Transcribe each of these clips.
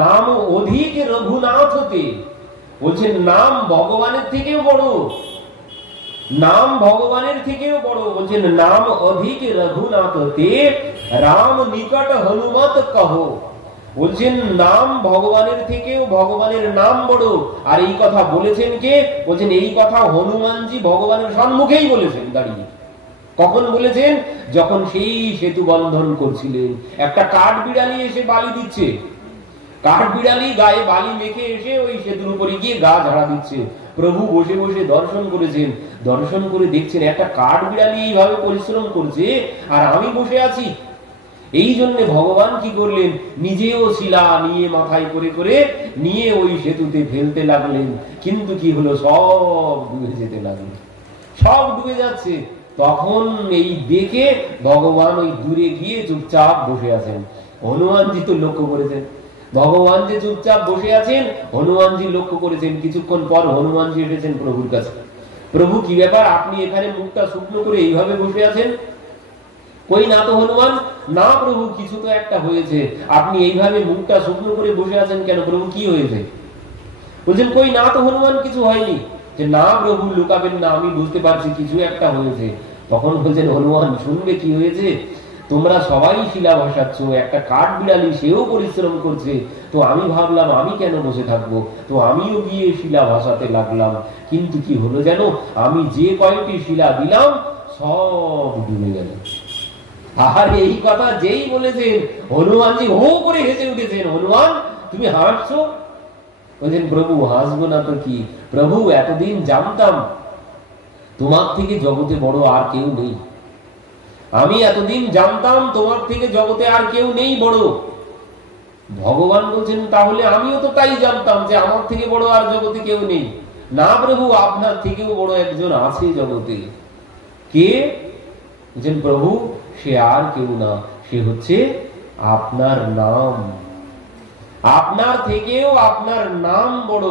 নাম অধিক রঘুনাথতে, বলছেন নাম ভগবানের থেকেও বড়, নাম ভগবানের থেকেও বড়। বলছেন নাম অধিক রঘুনাথতে রাম নিকট হনুমত কহো। বলছেন নাম ভগবানের থেকেও ভগবানের নাম বড়। আর এই কথা বলেছেন কে? বলছেন এই কথা হনুমানজি ভগবানের সম্মুখেই বলেছেন দাঁড়িয়ে। কখন বলেছেন? যখন সেই সেতু বন্ধন করছিলেন। একটা কাঠ বিড়ালি এসে বালি দিচ্ছে, কাঠ বিড়ালি গায়ে বালি মেখে এসে ওই সেতুর উপরে গিয়ে গা ঝাড়া দিচ্ছে। প্রভু বসে বসে দর্শন করেছেন, দর্শন করে দেখছেন একটা কাঠ বিড়ালি এইভাবে পরিশ্রম করছে আর আমি বসে আছি। এই জন্য ভগবান কি করলেন? নিজেও শিলা নিয়ে মাথায় করে করে নিয়ে ওই সেতুতে ফেলতে লাগলেন। কিন্তু কি হলো? সব ডুবে যেতে লাগলো, সব ডুবে যাচ্ছে। তখন এই দেখে ভগবান ওই দূরে গিয়ে চুপচাপ বসে আছেন। হনুমানজি তো লক্ষ্য করেছেন, ভগবান যে চুপচাপ বসে আছেন হনুমানজি লক্ষ্য করেছেন। কিছুক্ষণ পর হনুমানজি এসেছেন প্রভুর কাছে। প্রভু কি ব্যাপার, আপনি এখানে মুখটা শুকনো করে এইভাবে বসে আছেন? কই না তো হনুমান। না প্রভু, কিছু তো একটা হয়েছে, আপনি এইভাবে মুখটা শুকনো করে বসে আছেন কেন? প্রভু কি হয়েছে? বলছেন কই না তো হনুমান, কিছু হয়নি। যে না প্রভু লুকাবেন না, আমি বুঝতে পারছি কিছু একটা হয়েছে। তখন বলছেন হনুমান শুনবে কি হয়েছে? তোমরা সবাই শিলা ভাসাচ্ছ, একটা কাঠ বিড়ালি সেও পরিশ্রম করছে, তো আমি ভাবলাম আমি কেন বসে থাকবো, তো আমিও গিয়ে শিলা ভাসাতে লাগলাম। কিন্তু কি হলো জানো? আমি যে কয়েকটি শিলা দিলাম সব ডুবে গেল। আর এই কথা যেই বলেছেন হনুমানজি হো করে হেসে উঠেছেন। হনুমান তুমি হাসছো? বলছেন প্রভু হাসবো না তো কি, প্রভু এতদিন জানতাম তোমার থেকে জগতে বড় আর কেউ নেই। আমি এতদিন জানতাম তোমার থেকে জগতে আর কেউ নেই বড়। ভগবান বলছেন তাহলে আমিও তো তাই জানতাম যে আমার থেকে বড় আর জগতে কেউ নেই। না প্রভু, আপনার থেকেও বড় একজন আছে জগতে। কে? বলছেন প্রভু সে আর কেউ না, সে হচ্ছে আপনার নাম। আপনার থেকেও আপনার নাম বড়।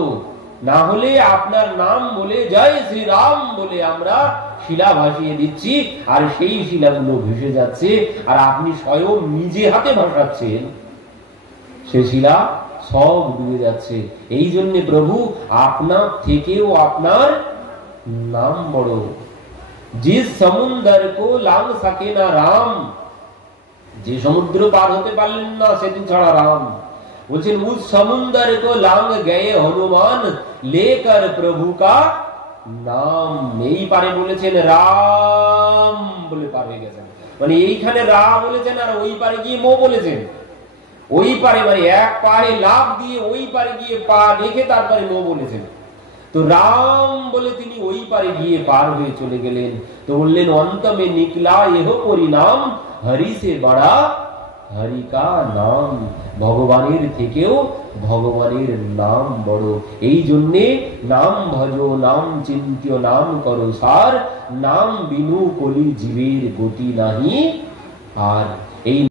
না হলে আপনার নাম বলে জয় শ্রীরাম বলে আমরা শিলা ভাসিয়ে দিচ্ছি, আর সেই শিলাগুলো ভেসে যাচ্ছে, আর আপনি স্বয়ং নিজে হাতে ভাসাচ্ছেন, সে শিলা সব ডুবে যাচ্ছে। এই জন্য প্রভু আপনার থেকেও আপনার নাম বড়। जिस समुद्र को लांग सके ना राम, যে সমুদ্র পার হতে পারলেন না সেতু ছাড়া রাম, বলছেন उस समुद्र को लांग गए हनुमान लेकर प्रभु का नाम। এই পারে বলেছেন রাম বলে পার হয়ে গেছেন, মানে এইখানে রা বলেছেন আর ওই পারে গিয়ে মো বলেছেন। ওই পারে মানে এক পায়ে লাফ দিয়ে ওই পারে গিয়ে পা রেখে তারপরে মো বলেছেন। তো রাম বলে তিনি ওই পারে গিয়ে পার হয়ে চলে গেলেন। তো বললেন অন্ত মে নিকলা এহ পরিণাম, হরি সে বড়া হরি কা নাম। ভগবানের থেকেও ভগবানের নাম বড়। এই জন্যে নাম ভজো নাম চিন্ত্য নাম করো সার, নাম বিনু কলি জীবের গতি নাহি আর। এই